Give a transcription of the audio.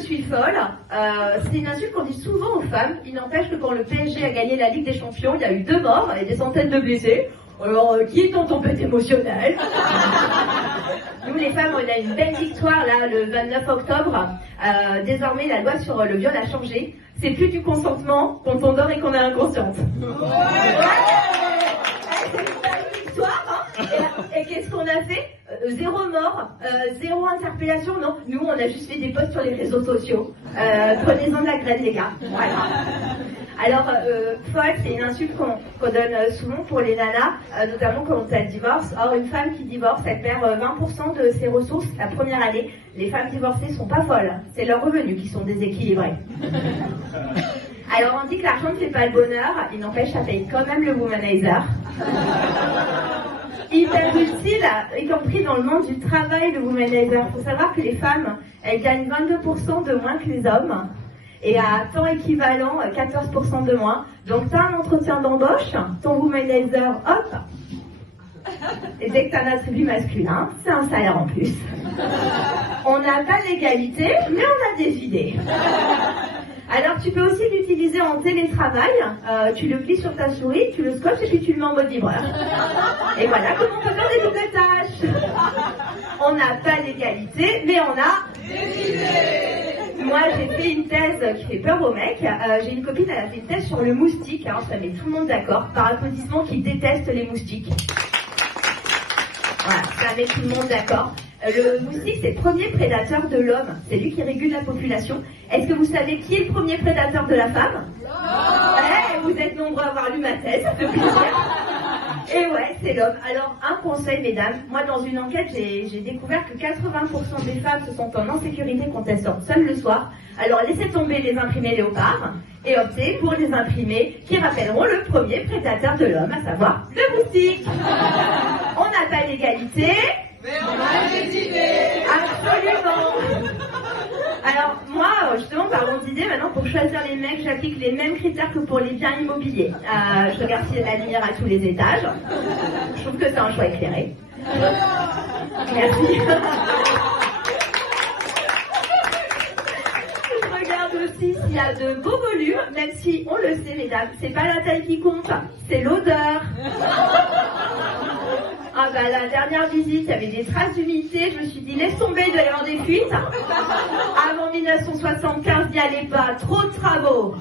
suis folle, c'est une insulte qu'on dit souvent aux femmes. Il n'empêche que quand le PSG a gagné la Ligue des Champions, il y a eu 2 morts et des centaines de blessés. Alors, qui est en tempête émotionnelle? Nous, les femmes, on a une belle victoire, là, le 29 octobre. Désormais, la loi sur le viol a changé. C'est plus du consentement quand on dort et qu'on est inconsciente. C'est une belle victoire, hein. Et qu'est-ce qu'on a fait? 0 mort, 0 interpellation, non. Nous, on a juste fait des posts sur les réseaux sociaux. Prenez-en de la graine, les gars. Voilà. Alors, folle, c'est une insulte qu'on donne souvent pour les nanas, notamment quand on divorce. Or, une femme qui divorce, elle perd 20% de ses ressources la première année. Les femmes divorcées sont pas folles, c'est leurs revenus qui sont déséquilibrés. Alors, on dit que l'argent ne fait pas le bonheur, il n'empêche, ça paye quand même le womanizer. Hyper utile, y compris dans le monde du travail, le womanizer. Il faut savoir que les femmes, elles gagnent 22% de moins que les hommes. Et à temps équivalent, 14% de moins. Donc, tu as un entretien d'embauche, ton womanizer, hop. Et dès que tu as un attribut masculin, c'est un salaire en plus. On n'a pas l'égalité, mais on a des idées. Alors, tu peux aussi l'utiliser en télétravail. Tu le plies sur ta souris, tu le scotches et puis tu le mets en mode vibreur. Et voilà comment on peut faire des doubles tâches. On n'a pas l'égalité, mais on a des idées. Moi, j'ai fait une thèse qui fait peur aux mecs. J'ai une copine, elle a fait une thèse sur le moustique. Alors, ça met tout le monde d'accord. Par applaudissement, qui déteste les moustiques. Voilà, ça met tout le monde d'accord. Le moustique, c'est le premier prédateur de l'homme. C'est lui qui régule la population. Est-ce que vous savez qui est le premier prédateur de la femme? Vous êtes nombreux à avoir lu ma thèse, ça fait plaisir. Et ouais, c'est l'homme. Alors, un conseil, mesdames. Moi, dans une enquête, j'ai découvert que 80% des femmes se sentent en insécurité quand elles sortent seules le soir. Alors, laissez tomber les imprimés léopards et optez pour les imprimés qui rappelleront le premier prédateur de l'homme, à savoir le moustique. On n'a pas l'égalité, mais on a des idées. Absolument. Alors, moi, justement, parlons d'idées. Maintenant, pour choisir les mecs, j'applique les mêmes critères que pour les biens immobiliers. Je regarde s'il y a de la lumière à tous les étages. Je trouve que c'est un choix éclairé. Merci. Je regarde aussi s'il y a de beaux volumes, même si, on le sait, mesdames, c'est pas la taille qui compte, c'est l'odeur. Ah bah, la dernière visite, il y avait des traces d'humidité, je me suis dit, laisse tomber, il doit y avoir des fuites. Avant 1975, n'y allez pas, trop de travaux.